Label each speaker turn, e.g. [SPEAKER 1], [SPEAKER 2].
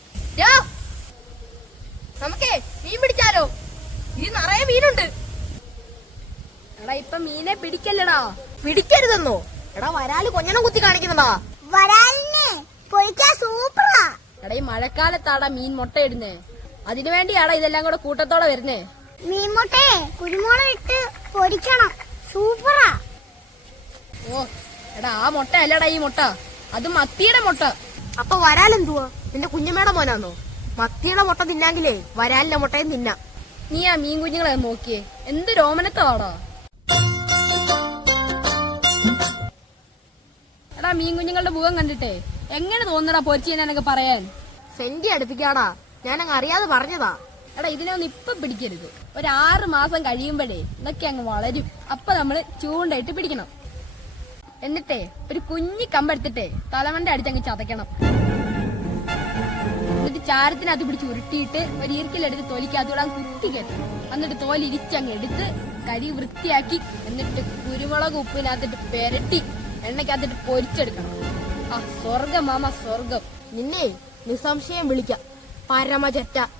[SPEAKER 1] നമുക്കേ മീൻ പിടിച്ചാലോ? ഇത് നിറയെ മീനുണ്ട്. എടാ ഇപ്പൊ മീനെ പിടിക്കല്ലടാ. പിടിക്കരുതെന്നോ? എടാ വരാല് കൊഞ്ഞണം കുത്തി കാണിക്കുന്നതാ.
[SPEAKER 2] വരാലിനെ പൊരിക്കാൻ സൂപ്പറാ.
[SPEAKER 1] എടാ ഈ മഴക്കാലത്താടാ മീൻ മുട്ടയിടുന്നേ. അതിനു വേണ്ടിയാടാ ഇതെല്ലാം കൂടെ കൂട്ടത്തോടെ വരുന്നേ.
[SPEAKER 2] മീൻമുട്ടയെ കുരുമുളക് ഇട്ട് പൊരിക്കണം, സൂപ്പറാ.
[SPEAKER 1] ഓ എടാ ആ മുട്ട അല്ലടാ ഈ മുട്ട, അത് മത്തിയുടെ മുട്ട. അപ്പൊ വരാലെന്തുവാ? നിന്റെ കുഞ്ഞമ്മയുടെ മോനാന്നോ? മത്തിയുടെ മുട്ട തിന്നാങ്കിലേ വരാലിന്റെ മുട്ടയും തിന്നാ. നീ ആ മീൻ കുഞ്ഞുങ്ങളെ നോക്കിയേ, എന്ത് രോമനത്താടാ. എടാ മീൻ കുഞ്ഞുങ്ങളുടെ മുഖം കണ്ടിട്ടേ എങ്ങനെ തോന്നടാ പൊരിച്ചു എന്നൊക്കെ പറയാൻ? സെന്റി അടുപ്പിക്കാടാ, ഞാനങ്ങ് അറിയാതെ പറഞ്ഞതാ. എടാ ഇതിനെ ഒന്നും ഇപ്പൊ പിടിക്കരുത്. ഒരു 6 മാസം കഴിയുമ്പോഴേ ഇതൊക്കെ അങ്ങ് വളരും. അപ്പൊ നമ്മള് ചൂണ്ടയിട്ട് പിടിക്കണം. എന്നിട്ടേ ഒരു കുഞ്ഞി കമ്പെടുത്തിട്ടേ തലമണ്ട അടിച്ചങ്ങ് ചതയ്ക്കണം. എന്നിട്ട് ചാരത്തിനകത്ത് പിടിച്ച് ഉരുട്ടിയിട്ട് ഒരു ഈർക്കിലെടുത്ത് തൊലിക്കകത്തൂടെ കുത്തി കയറ്റണം. എന്നിട്ട് തോല് ഇരിച്ചങ്ങ് എടുത്ത് കരി വൃത്തിയാക്കി എന്നിട്ട് കുരുമുളക് ഉപ്പിനകത്തിട്ട് പെരട്ടി എണ്ണക്കകത്തിട്ട് പൊരിച്ചെടുക്കണം. ആ സ്വർഗം മാമ, സ്വർഗം. നിന്നെ നിസ്സംശയം വിളിക്കാം പരമചറ്റ.